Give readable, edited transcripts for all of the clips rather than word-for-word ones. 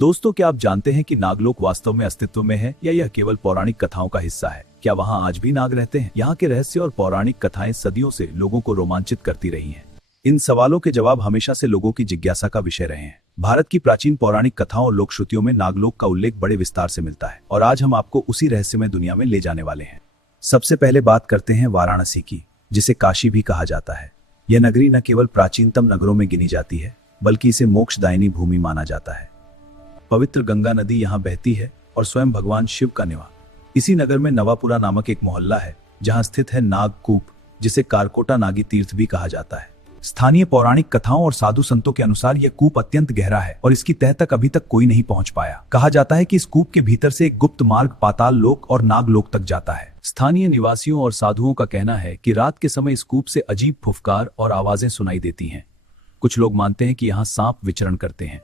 दोस्तों, क्या आप जानते हैं कि नागलोक वास्तव में अस्तित्व में है या यह केवल पौराणिक कथाओं का हिस्सा है? क्या वहां आज भी नाग रहते हैं? यहाँ के रहस्य और पौराणिक कथाएं सदियों से लोगों को रोमांचित करती रही हैं। इन सवालों के जवाब हमेशा से लोगों की जिज्ञासा का विषय रहे हैं। भारत की प्राचीन पौराणिक कथाओं और लोक श्रुतियों में नागलोक का उल्लेख बड़े विस्तार से मिलता है और आज हम आपको उसी रहस्यमय दुनिया में ले जाने वाले हैं। सबसे पहले बात करते हैं वाराणसी की, जिसे काशी भी कहा जाता है। यह नगरी न केवल प्राचीनतम नगरों में गिनी जाती है, बल्कि इसे मोक्षदायिनी भूमि माना जाता है। पवित्र गंगा नदी यहाँ बहती है और स्वयं भगवान शिव का निवास। इसी नगर में नवापुरा नामक एक मोहल्ला है, जहाँ स्थित है नागकूप, जिसे कारकोटा नागी तीर्थ भी कहा जाता है। स्थानीय पौराणिक कथाओं और साधु संतों के अनुसार यह कूप अत्यंत गहरा है और इसकी तह तक अभी तक कोई नहीं पहुंच पाया। कहा जाता है कि इस कूप के भीतर से एक गुप्त मार्ग पाताल लोक और नागलोक तक जाता है। स्थानीय निवासियों और साधुओं का कहना है कि रात के समय इस कूप से अजीब फुफकार और आवाजें सुनाई देती हैं। कुछ लोग मानते हैं कि यहाँ सांप विचरण करते हैं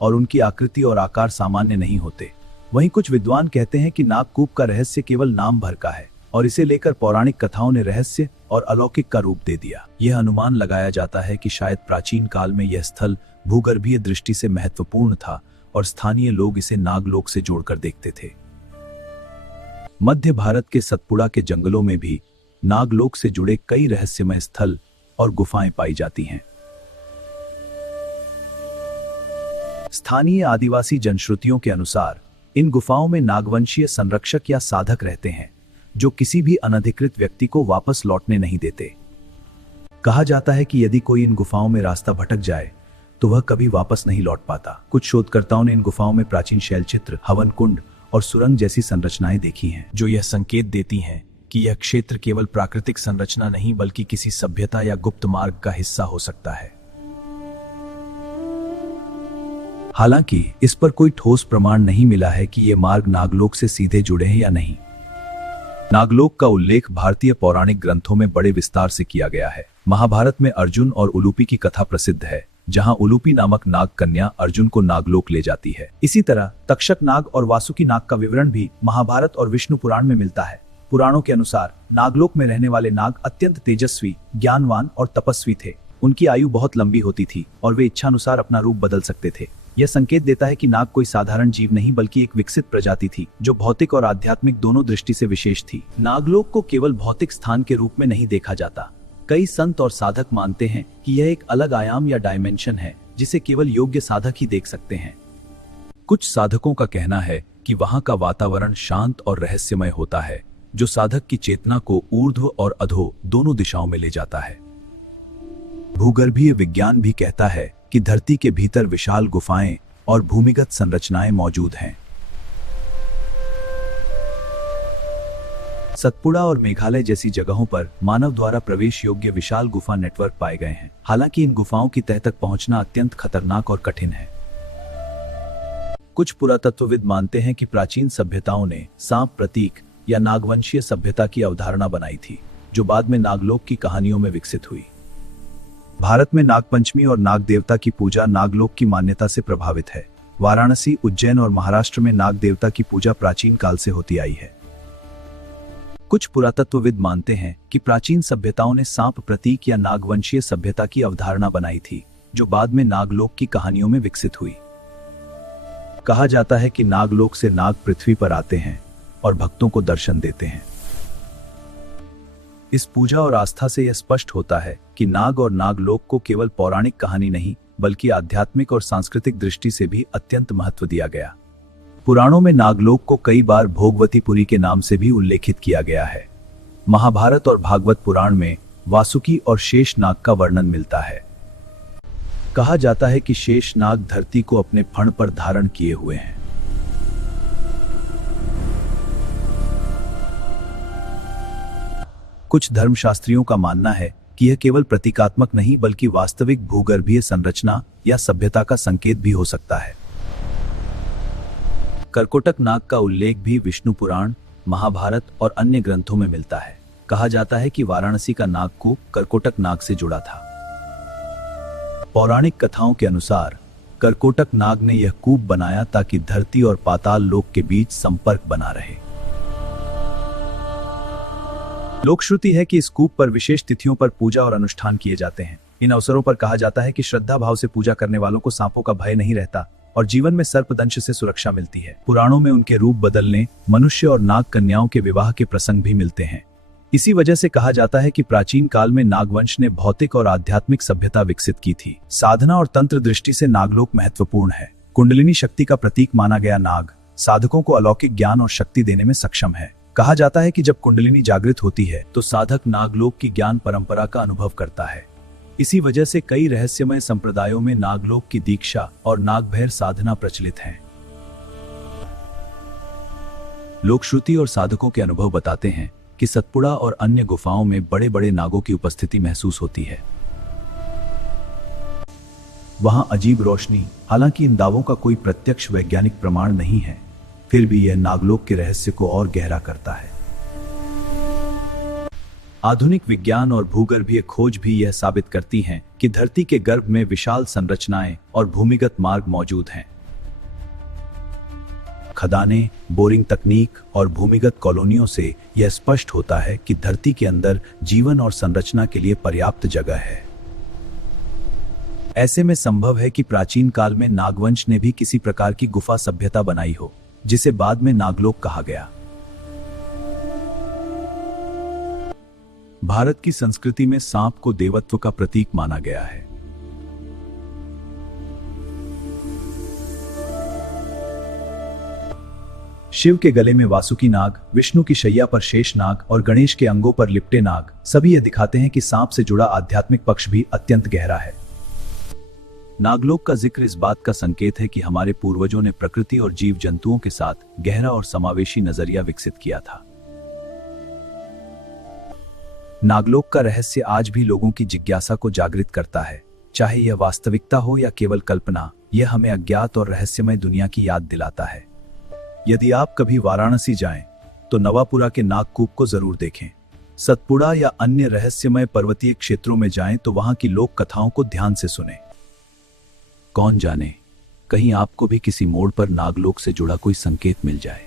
और उनकी आकृति और आकार सामान्य नहीं होते। वहीं कुछ विद्वान कहते हैं कि नागकूप का रहस्य केवल नाम भर का है और इसे लेकर पौराणिक कथाओं ने रहस्य और अलौकिक का रूप दे दिया। यह अनुमान लगाया जाता है कि शायद प्राचीन काल में यह स्थल भूगर्भीय दृष्टि से महत्वपूर्ण था और स्थानीय लोग इसे नागलोक से जोड़कर देखते थे। मध्य भारत के सतपुड़ा के जंगलों में भी नागलोक से जुड़े कई रहस्यमय स्थल और गुफाएं पाई जाती हैं। स्थानीय आदिवासी जनश्रुतियों के अनुसार इन गुफाओं में नागवंशीय संरक्षक या साधक रहते हैं, जो किसी भी अनधिकृत व्यक्ति को वापस लौटने नहीं देते। कहा जाता है कि यदि कोई इन गुफाओं में रास्ता भटक जाए तो वह कभी वापस नहीं लौट पाता। कुछ शोधकर्ताओं ने इन गुफाओं में प्राचीन शैलचित्र, हवन कुंड और सुरंग जैसी संरचनाएं देखी हैं, जो यह संकेत देती हैं कि यह क्षेत्र केवल प्राकृतिक संरचना नहीं बल्कि किसी सभ्यता या गुप्त मार्ग का हिस्सा हो सकता है। हालांकि इस पर कोई ठोस प्रमाण नहीं मिला है कि ये मार्ग नागलोक से सीधे जुड़े हैं या नहीं। नागलोक का उल्लेख भारतीय पौराणिक ग्रंथों में बड़े विस्तार से किया गया है। महाभारत में अर्जुन और उलूपी की कथा प्रसिद्ध है, जहां उलूपी नामक नाग कन्या अर्जुन को नागलोक ले जाती है। इसी तरह तक्षक नाग और वासुकी नाग का विवरण भी महाभारत और विष्णु पुराण में मिलता है। पुराणों के अनुसार नागलोक में रहने वाले नाग अत्यंत तेजस्वी, ज्ञानवान और तपस्वी थे। उनकी आयु बहुत लंबी होती थी और वे इच्छानुसार अपना रूप बदल सकते थे। यह संकेत देता है कि नाग कोई साधारण जीव नहीं बल्कि एक विकसित प्रजाति थी, जो भौतिक और आध्यात्मिक दोनों दृष्टि से विशेष थी। नागलोक को केवल भौतिक स्थान के रूप में नहीं देखा जाता। कई संत और साधक मानते हैं कि यह एक अलग आयाम या डायमेंशन है, जिसे केवल योग्य साधक ही देख सकते हैं। कुछ साधकों का कहना है कि वहां का वातावरण शांत और रहस्यमय होता है, जो साधक की चेतना को ऊर्ध्व और अधो दोनों दिशाओं में ले जाता है। भूगर्भीय विज्ञान भी कहता है कि धरती के भीतर विशाल गुफाएं और भूमिगत संरचनाएं मौजूद हैं। सतपुड़ा और मेघालय जैसी जगहों पर मानव द्वारा प्रवेश योग्य विशाल गुफा नेटवर्क पाए गए हैं। हालांकि इन गुफाओं की तह तक पहुंचना अत्यंत खतरनाक और कठिन है। कुछ पुरातत्वविद मानते हैं कि प्राचीन सभ्यताओं ने सांप प्रतीक या नागवंशीय सभ्यता की अवधारणा बनाई थी, जो बाद में नागलोक की कहानियों में विकसित हुई। भारत में नागपंचमी और नाग देवता की पूजा नागलोक की मान्यता से प्रभावित है। वाराणसी, उज्जैन और महाराष्ट्र में नाग देवता की पूजा प्राचीन काल से होती आई है। कुछ पुरातत्वविद मानते हैं कि प्राचीन सभ्यताओं ने सांप प्रतीक या नागवंशीय सभ्यता की अवधारणा बनाई थी, जो बाद में नागलोक की कहानियों में विकसित हुई। कहा जाता है कि नागलोक से नाग पृथ्वी पर आते हैं और भक्तों को दर्शन देते हैं। इस पूजा और आस्था से यह स्पष्ट होता है कि नाग और नागलोक को केवल पौराणिक कहानी नहीं बल्कि आध्यात्मिक और सांस्कृतिक दृष्टि से भी अत्यंत महत्व दिया गया। पुराणों में नागलोक को कई बार भोगवतीपुरी के नाम से भी उल्लेखित किया गया है। महाभारत और भागवत पुराण में वासुकी और शेष नाग का वर्णन मिलता है। कहा जाता है कि शेष नाग धरती को अपने फण पर धारण किए हुए हैं। कुछ धर्मशास्त्रियों का मानना है कि यह केवल प्रतीकात्मक नहीं बल्कि वास्तविक भूगर्भीय संरचना या सभ्यता का संकेत भी हो सकता है। करकोटक नाग का उल्लेख भी विष्णु पुराण, महाभारत और अन्य ग्रंथों में मिलता है। कहा जाता है कि वाराणसी का नागकूप करकोटक नाग से जुड़ा था। पौराणिक कथाओं के अनुसार करकोटक नाग ने यह कूप बनाया ताकि धरती और पाताल लोक के बीच संपर्क बना रहे। लोकश्रुति है कि इस कूप पर विशेष तिथियों पर पूजा और अनुष्ठान किए जाते हैं। इन अवसरों पर कहा जाता है कि श्रद्धा भाव से पूजा करने वालों को सांपों का भय नहीं रहता और जीवन में सर्पदंश से सुरक्षा मिलती है। पुराणों में उनके रूप बदलने, मनुष्य और नाग कन्याओं के विवाह के प्रसंग भी मिलते हैं। इसी वजह से कहा जाता है कि प्राचीन काल में नागवंश ने भौतिक और आध्यात्मिक सभ्यता विकसित की थी। साधना और तंत्र दृष्टि से नागलोक महत्वपूर्ण है। कुंडलिनी शक्ति का प्रतीक माना गया नाग साधकों को अलौकिक ज्ञान और शक्ति देने में सक्षम है। कहा जाता है कि जब कुंडलिनी जागृत होती है तो साधक नागलोक की ज्ञान परंपरा का अनुभव करता है। इसी वजह से कई रहस्यमय संप्रदायों में नागलोक की दीक्षा और नागभैर साधना प्रचलित है। लोक श्रुति और साधकों के अनुभव बताते हैं कि सतपुड़ा और अन्य गुफाओं में बड़े बड़े नागों की उपस्थिति महसूस होती है। वहां अजीब रोशनी, हालांकि इन दावों का कोई प्रत्यक्ष वैज्ञानिक प्रमाण नहीं है, फिर भी यह नागलोक के रहस्य को और गहरा करता है। आधुनिक विज्ञान और भूगर्भीय खोज भी यह साबित करती हैं कि धरती के गर्भ में विशाल संरचनाएं और भूमिगत मार्ग मौजूद हैं। खदानें, बोरिंग तकनीक और भूमिगत कॉलोनियों से यह स्पष्ट होता है कि धरती के अंदर जीवन और संरचना के लिए पर्याप्त जगह है। ऐसे में संभव है कि प्राचीन काल में नागवंश ने भी किसी प्रकार की गुफा सभ्यता बनाई हो, जिसे बाद में नागलोक कहा गया। भारत की संस्कृति में सांप को देवत्व का प्रतीक माना गया है। शिव के गले में वासुकी नाग, विष्णु की शैया पर शेष नाग और गणेश के अंगों पर लिपटे नाग सभी यह दिखाते हैं कि सांप से जुड़ा आध्यात्मिक पक्ष भी अत्यंत गहरा है। नागलोक का जिक्र इस बात का संकेत है कि हमारे पूर्वजों ने प्रकृति और जीव जंतुओं के साथ गहरा और समावेशी नजरिया विकसित किया था। नागलोक का रहस्य आज भी लोगों की जिज्ञासा को जागृत करता है। चाहे यह वास्तविकता हो या केवल कल्पना, यह हमें अज्ञात और रहस्यमय दुनिया की याद दिलाता है। यदि आप कभी वाराणसी जाएं, तो नवापुरा के नागकूप को जरूर देखें। सतपुड़ा या अन्य रहस्यमय पर्वतीय क्षेत्रों में जाएं तो वहां की लोक कथाओं को ध्यान से सुनें। कौन जाने, कहीं आपको भी किसी मोड़ पर नागलोक से जुड़ा कोई संकेत मिल जाए।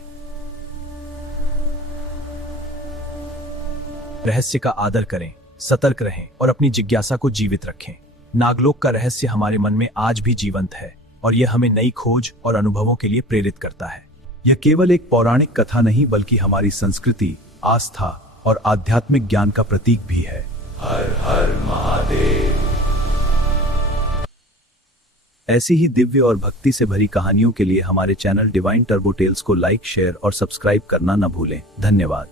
रहस्य का आदर करें, सतर्क रहें और अपनी जिज्ञासा को जीवित रखें। नागलोक का रहस्य हमारे मन में आज भी जीवंत है और यह हमें नई खोज और अनुभवों के लिए प्रेरित करता है। यह केवल एक पौराणिक कथा नहीं, बल्कि हमारी संस्कृति, आस्था और आध्यात्मिक ज्ञान का प्रतीक भी है। हर हर महादेव। ऐसी ही दिव्य और भक्ति से भरी कहानियों के लिए हमारे चैनल डिवाइन टर्बो टेल्स को लाइक, शेयर और सब्सक्राइब करना न भूलें। धन्यवाद।